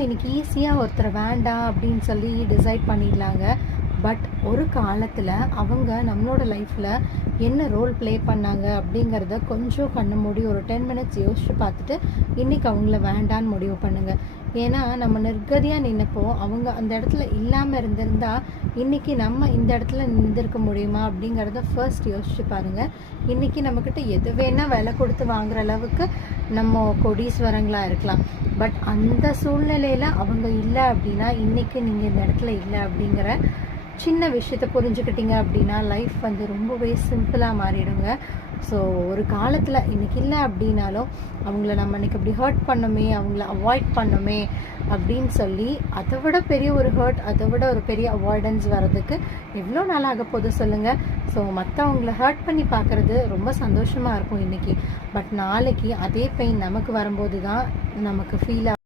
நம்ம இன்றைக்கி ஈஸியாக ஒருத்தரை வேண்டாம் அப்படின்னு சொல்லி டிசைட் பண்ணிடலாங்க. பட் ஒரு காலத்தில் அவங்க நம்மளோட லைஃப்பில் என்ன ரோல் ப்ளே பண்ணாங்க அப்படிங்கிறத கொஞ்சம் கண்ணு மூடி ஒரு 10 மினிட்ஸ் யோசிச்சு பார்த்துட்டு இன்றைக்கி அவங்கள வேண்டான்னு முடிவு பண்ணுங்கள். ஏன்னா நம்ம நிர்கதியாக நினைப்போ அவங்க அந்த இடத்துல இல்லாமல் இருந்திருந்தா இன்றைக்கி நம்ம இந்த இடத்துல நின்றுருக்க முடியுமா அப்படிங்கிறத ஃபர்ஸ்ட் யோசிச்சு பாருங்கள். இன்றைக்கி நம்மக்கிட்ட எது வேணால் விலை கொடுத்து வாங்குகிற அளவுக்கு நம்ம கோடீஸ்வரங்களாக இருக்கலாம். பட் அந்த சூழ்நிலையில் அவங்க இல்லை அப்படின்னா இன்றைக்கி நீங்கள் இந்த இடத்துல இல்லை அப்படிங்கிற சின்ன விஷயத்தை புரிஞ்சுக்கிட்டீங்க அப்படின்னா லைஃப் வந்து ரொம்பவே சிம்பிளாக மாறிடுங்க. ஸோ ஒரு காலத்தில் இன்றைக்கி இல்லை அப்படின்னாலும் அவங்கள நம்ம இன்றைக்கி அப்படி ஹர்ட் பண்ணோமே, அவங்கள அவாய்ட் பண்ணோமே அப்படின்னு சொல்லி அதை விட பெரிய ஒரு ஹர்ட், அதை விட ஒரு பெரிய அவாய்டன்ஸ் வர்றதுக்கு எவ்வளோ நாள் ஆக போது சொல்லுங்கள். ஸோ மற்றவங்கள ஹர்ட் பண்ணி பார்க்குறது ரொம்ப சந்தோஷமாக இருக்கும் இன்றைக்கி. பட் நாளைக்கு அதே பெயின் நமக்கு வரும்போது தான் நமக்கு ஃபீல்